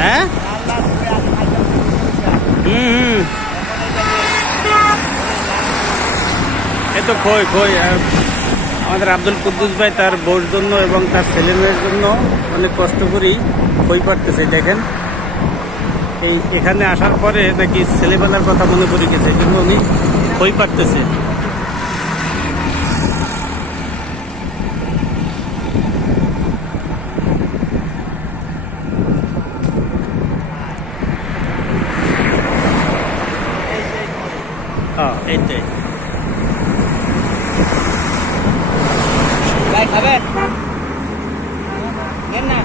হ্যাঁ হুম এই তো খই খই। আর আমাদের আব্দুল কুদ্দুস ভাই তার বউর জন্য এবং তার ছেলে মেয়ের জন্য অনেক কষ্ট করেই খই পাড়তেছে। দেখেন এখানে আসার পরে নাকি ছেলেবেলার কথা মনে পড়ে গেছে, এই জন্য উনি খই পাড়তেছে। হ্যাঁ এইটাই ভাই খাবেন নেন না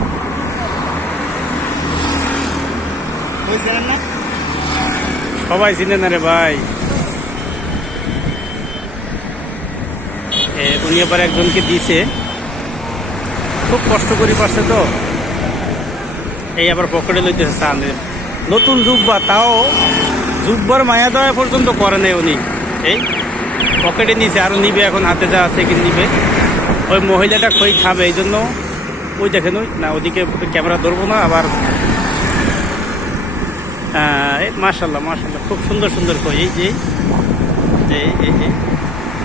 না সবাই চিনে না রে ভাই। উনি আবার একজনকে দিছে, খুব কষ্ট করি পারছে তো, এই আবার পকেটে লইতেছে চান। নতুন জুব্বা, তাও জুব্বার মায়া দেওয়া পর্যন্ত করে নাই উনি, এই পকেটে নিছে। আরও নিবে, এখন হাতে যা আছে কি নিবে। ওই মহিলাটা খই খাবে, এই জন্য ওই দেখেন, ওই না ওদিকে ক্যামেরা ধরবো না আবার। এই মাশাল্লাহ মাশাল্লাহ, খুব সুন্দর সুন্দর খই। এই যে এই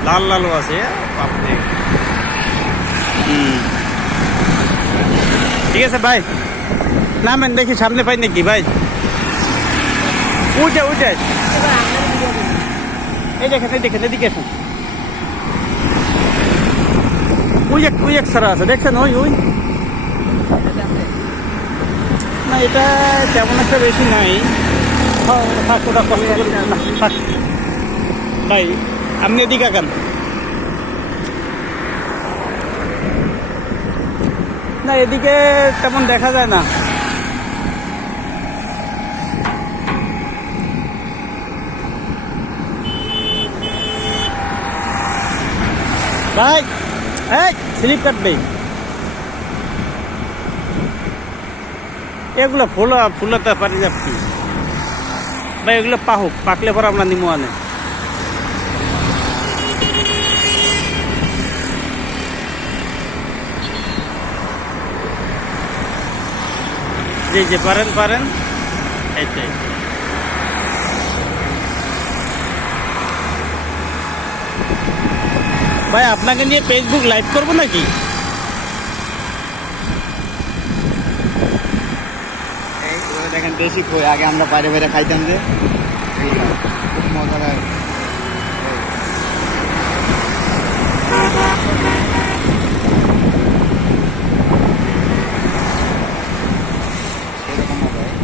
লাল লালও আছে, বাপরে। ঠিক আছে ভাই, নামেন দেখি সামনে পাই নাকি ভাই। উঠে উঠে এই দেখেন এদিকে আসুন। ওই এক সারা আছে, দেখছেন? ওই না, এটা তেমন একটা বেশি নাই। থাক, ওটা কষ্ট করে না, থাক ভাই। আপনি এদিকে আগান। না, এদিকে তেমন দেখা যায় না। ভাই এই স্লিপ কাটবে, এগুলো ফুলাতে পারি যাচ্ছি ভাই। এগুলো পাকলে পর আমরা নিমো আনে। যে পারেন এইটাই। ভাই আপনাকে নিয়ে ফেসবুক লাইভ করবো নাকি? দেখেন দেশি খই, আগে আমরা বাইরে বাইরে খাইতাম, যে খুব মজা লাগে। সেরকম মজা হয়।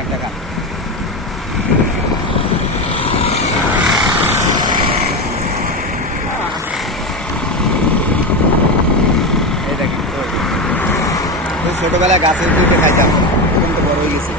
একটা গান এই দেখেন, ওই ছোটবেলায় গাছের দুধে খাইতাম, এখন তো বড় হয়ে গেছি।